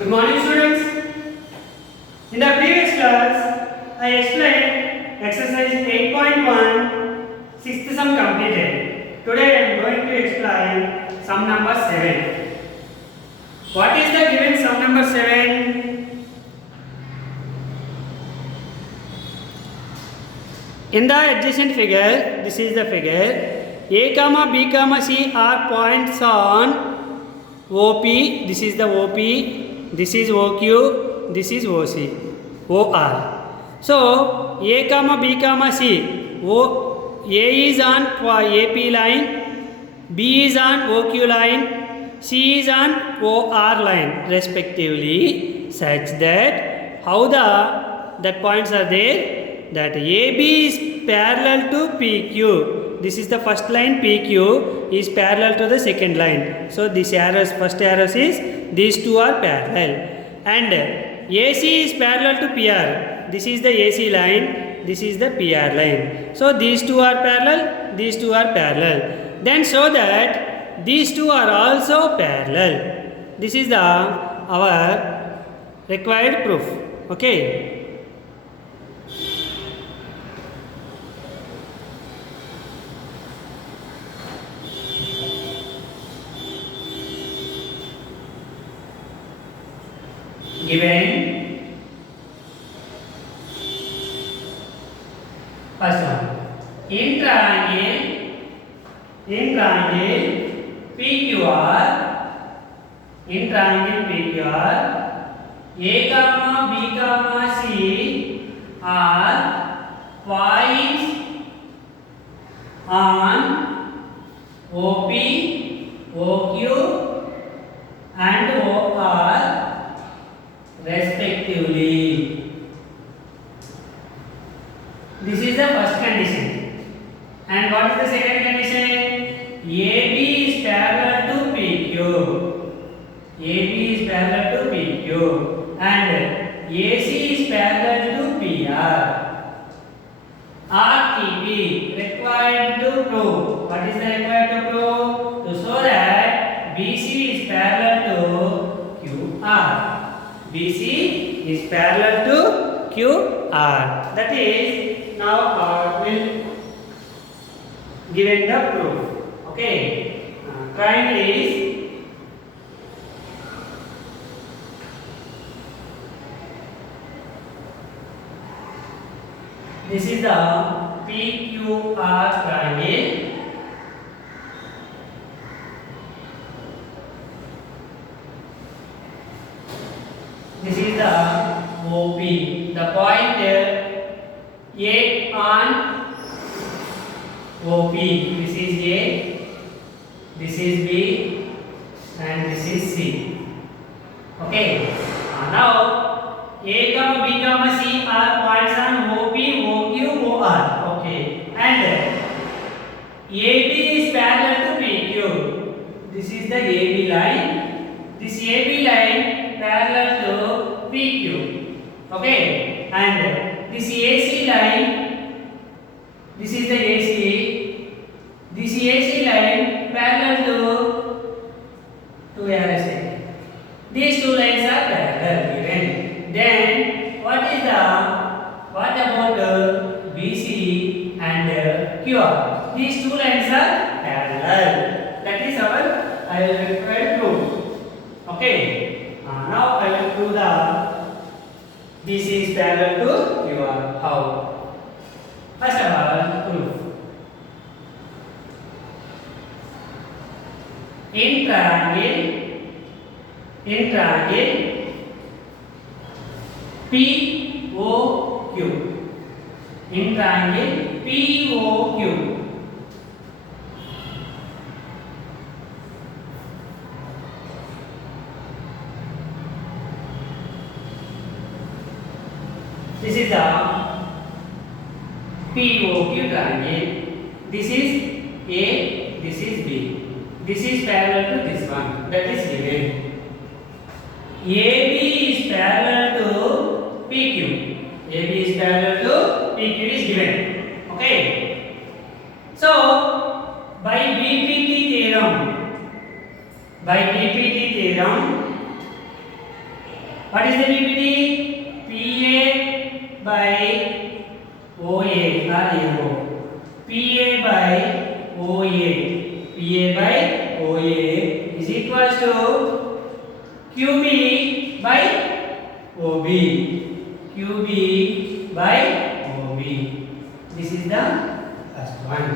Good morning, students. In the previous class, I explained exercise 8.1, sixth sum completed. Today I am going to explain sum number 7. What is the given sum number 7? In the adjacent figure, this is the figure. A comma B comma C are points on OP. This is the OP. This is OQ. This is OC. OR. So A comma B comma C. A is on AP line. B is on OQ line. C is on OR line, respectively, such that how that points are there. That AB is parallel to PQ. This is the first line. PQ is parallel to the second line. So this arrows, first arrows is these two are parallel. And AC is parallel to PR. This is the AC line. This is the PR line. So these two are parallel. These two are parallel. Then show that these two are also parallel. This is our required proof. Okay. Given first one in triangle PQR, A comma B comma C are points on OP, OQ and OR respectively. This is the first condition. And what is the second condition? AB is parallel to PQ. AB is parallel to PQ. And AC is parallel to PR. RTP required to prove. What is the required to prove? To show that BC is parallel to QR. BC is parallel to QR. That is now will given the proof. Okay. Triangle is this is the PQR triangle. This is the OP. The point A on OP. This is A, this is B, and this is C. Okay. Now A comma B comma C are points on OP, OQ, OR. Okay. And AB is parallel to PQ. This is the AB line. This AB line parallel to PQ. Okay. And this AC line, this is the AC. This AC line parallel to RSA. These two lines are parallel given. Then what about BC and QR? These two lines are parallel. That is our I will require proof. Okay. Now I will prove the BC is parallel to QR. How? First of all, proof. In triangle POQ. In triangle POQ. This is the POQ triangle. This is A, this is B. This is parallel to this one. That is given. AB is parallel to PQ. AB is parallel to PQ is given. Okay. So by BPT theorem, What is the BPT? PA by OA or AO. PA by OA. PA by OA is equals to QB by OB. QB by OB. This is the first one.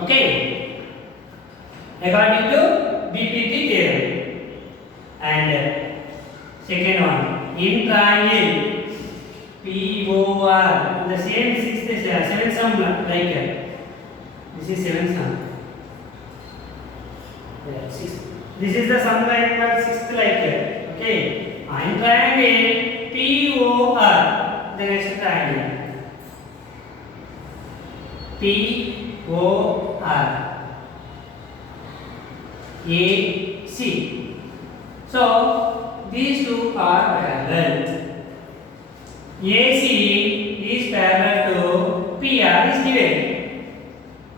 Okay. According to BPT theorem. And second one, in triangle POR, the same seventh sum like this is seventh sum. Yeah, this is the sum like sixth like okay. In triangle POR, the next triangle POR AC. So these two are parallel. AC is parallel to PR is given.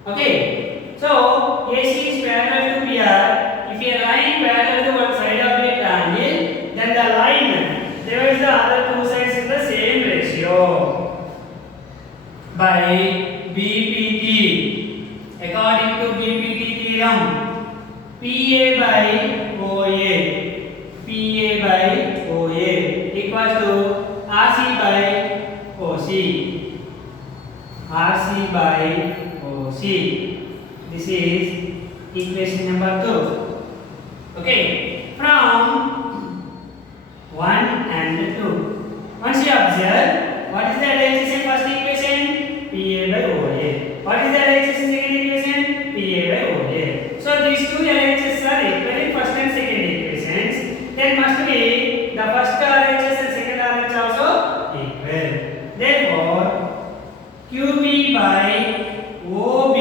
Okay. So AC is parallel to PR. If a line parallel to one side of the triangle, then the line divides the other two sides in the same ratio by BPT. According to BPT theorem, PA by OA. PA by OA equals to RC by OC. RC by OC. This is equation number 2. Okay. From 1 and 2. Once you observe, what is the relaxation first equation? PA by OA. What is the relaxation second equation? PA by OA. So these two LHS are equal in first and second equations. Then must be the first RHS and second RHS also equal. Therefore, QB by OB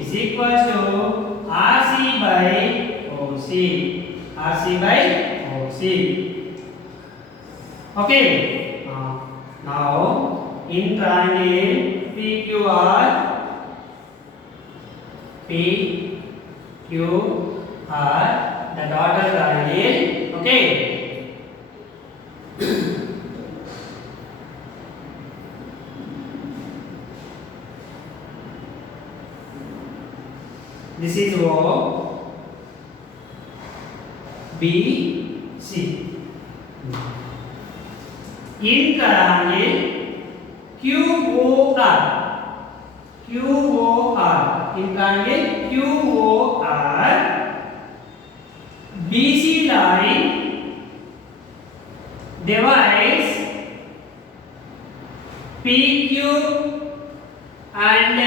is equals to RC by OC. RC by OC. Okay. Now in triangle PQR, the daughter triangle. Okay. This is O, B, C. In triangle QOR. QOR. In triangle QOR, BC line divides PQ and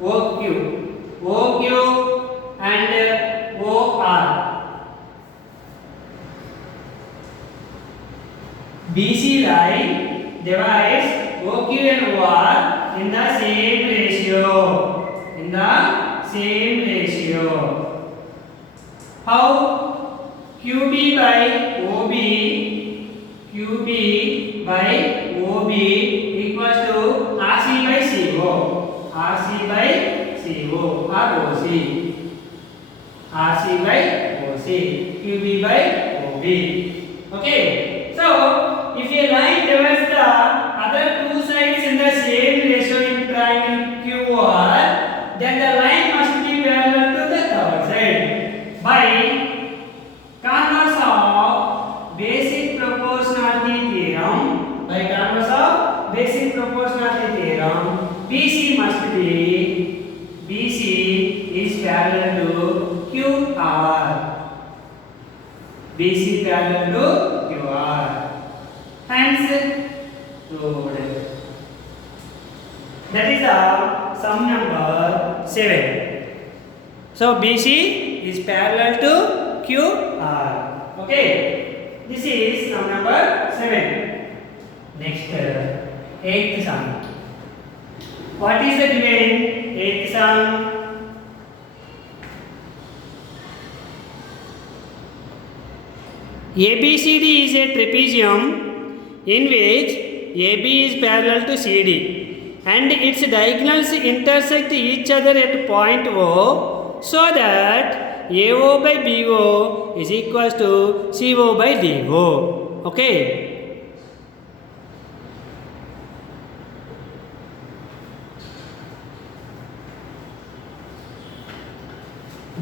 OQ and OR. BC line divides OQ and OR in the same ratio. In the same ratio. How? QB by OB, QB by OB equals to RC by CO, RC by CO or OC, RC by OC, QB by OB. Okay, so if a line divides the other two sides in the same ratio in triangle QR, then the line must be parallel to the third side by converse of basic proportionality theorem. By converse of basic proportionality theorem, BC is parallel to QR. BC parallel to QR. Hence, proved. That is the sum number 7. So BC is parallel to QR. Okay. This is sum number 7. Next, 8th sum. What is the given 8th sum? ABCD is a trapezium in which AB is parallel to CD and its diagonals intersect each other at point O, so that AO by BO is equals to CO by DO. Okay.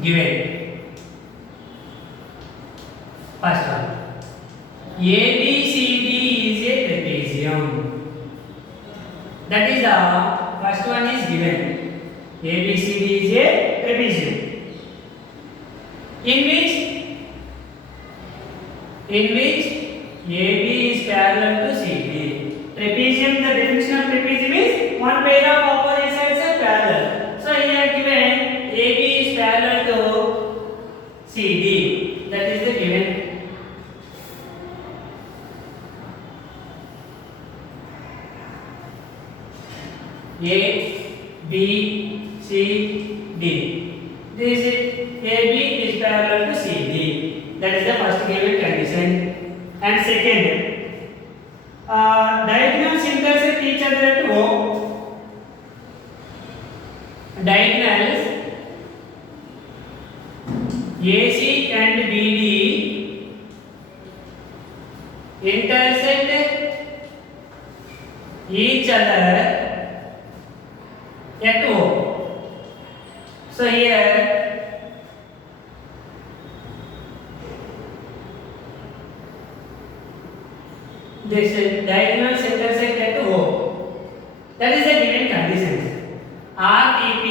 Given first one, ABCD is a trapezium. That is the first one is given. ABCD is a trapezium. In which AB is parallel to CD. Trapezium, the definition of trapezium is one pair of opposite sides are parallel. So here given AB is parallel to CD. That is the given. A, B, C, D. This is AB is parallel to CD. That is the first given condition. And second, diagonals intersect each other at O. Diagonals AC and BD intersect each other at O. So here this diagonals intersect at O. That is the given conditions. RTP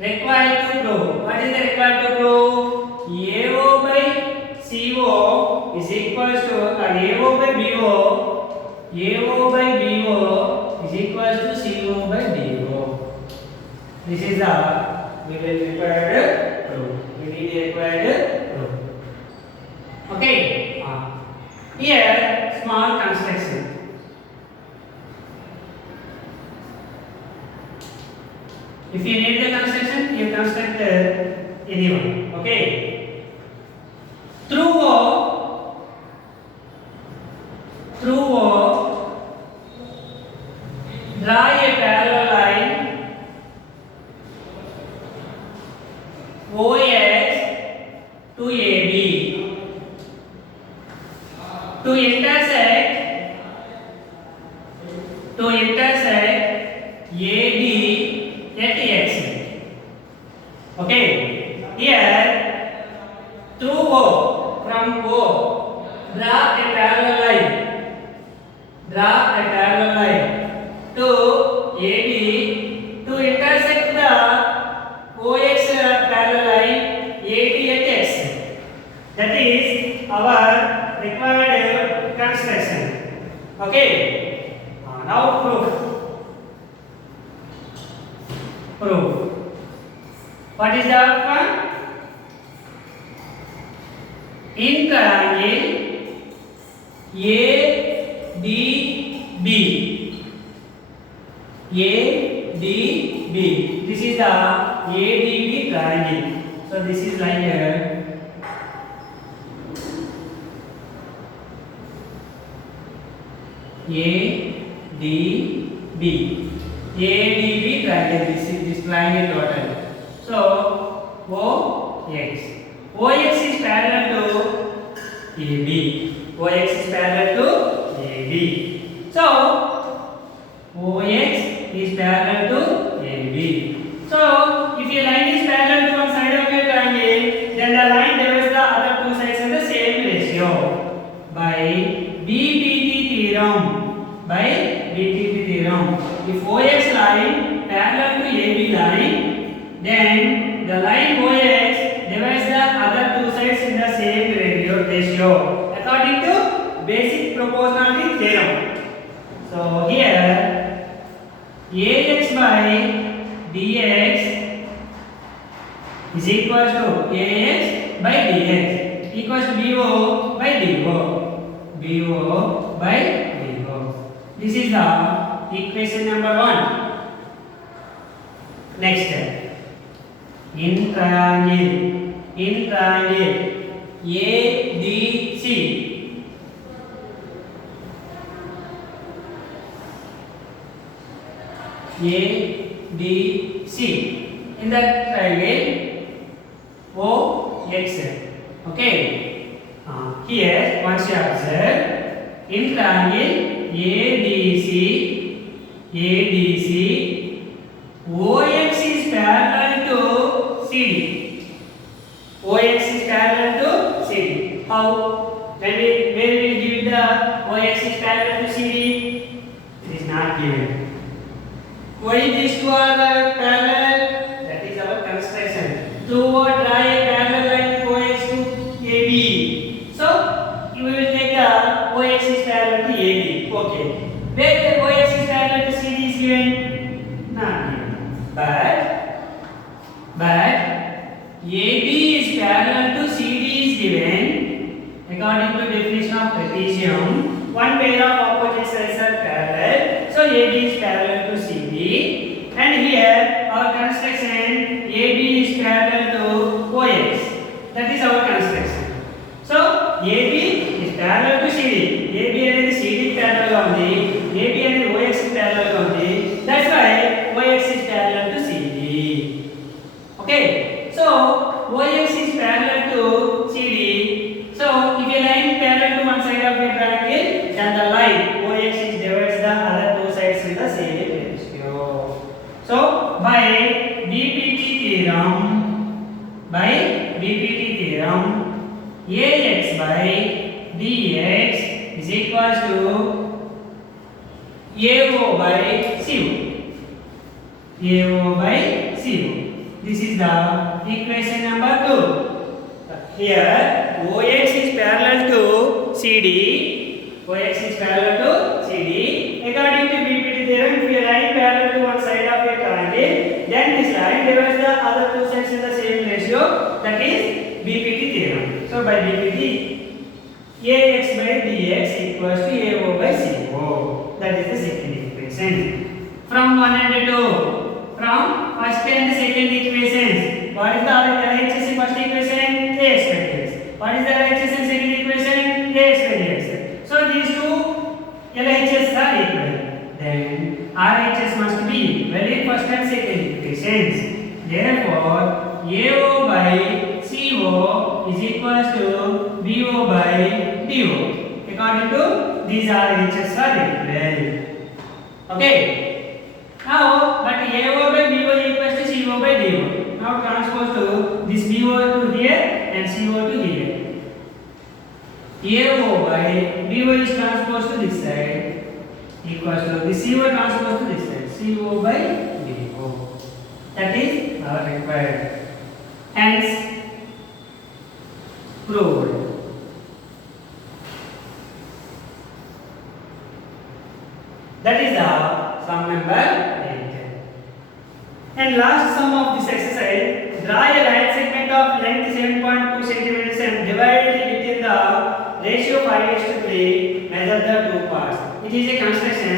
required to prove. What is the required to prove? AO by CO is equals to AO by BO. AO by BO is equals to CO by DO. This is the we will required proof. We need required proof. Okay. Here small construction. If you need the construction, you construct anyone. Okay. Through O, draw a parallel line OX to AB to intersect AD at X. Okay. Here through O, from O, draw a parallel line to AB to intersect the OX parallel line AD at X. That is our required construction. Okay. Now proof. What is the outcome? In triangle ADB. This is the ADB triangle. So this is like here. ADB triangle. This triangle total. So OX is parallel to AB. OX is parallel to AB. So OX is parallel to AB. So if your line is parallel to one side of your triangle, then the line divides the other two sides in the same ratio by BPT theorem. If OX line parallel to AB line, then the line OX divides the other two sides in the same ratio according to basic proportionality theorem. So here AX by DX is equals to AX by DX equals to BO by DO. This is the equation number 1. Next, in triangle ADC, in that triangle OAC x. Okay. Here once you observe in triangle ADC OX is parallel to CD. OX is parallel to CD. How? Where we give the OX is parallel to CD? It is not given. Why these two are parallel? That is our construction. To draw a parallel line OX to AB. So we will take the OX is parallel to AB. Okay. Where the OX is parallel to CD is given? Not given. But AB is parallel to CD is given. According to definition of trapezium, one pair of opposite sides are parallel. So AB is parallel to CD. And here our construction AB is parallel to OX. That is our construction. So AB is parallel to CD. AB and CD parallel only. AB and OX is parallel only. That's why OX is parallel to CD. Okay. So OX is parallel to CD. So if a line parallel to one side of a triangle, then the line OX is divides the other two sides in the same ratio. So by BPT theorem, AX by DX is equals to AO by CO. AO by CO. This is the equation number 2. Here OX is parallel to CD. OX is parallel to CD. According to BPT theorem, if a line parallel to one side of a triangle, then this line divides the other two sides in the same ratio. That is BPT theorem. So by BPT, AX by DX equals to AO by CO. That is the second equation. From 1 and 2, from first and second equations, what is the LHS in first equation? AX by DX. What is the LHS in second equation? AX by DX. So these two LHS are equal. Then RHS must be equal in first and second equations. Therefore, AO by CO is equals to BO by DO. According to these RHS are equal. Okay. Now, but AO by BO is equals to CO by DO. Now transpose to this BO to here and CO to here. AO by BO is transposed to this side equals to the CO transpose to this side. CO by BO. That is our required. Hence, proved. That is the sum number 8. And last sum of this exercise, draw a line segment of length 7.2 cm and divide it within the ratio 5:3. Measure the two parts. It is a construction.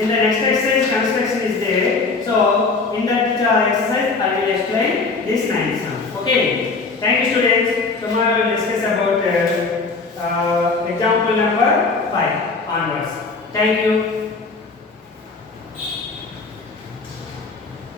In the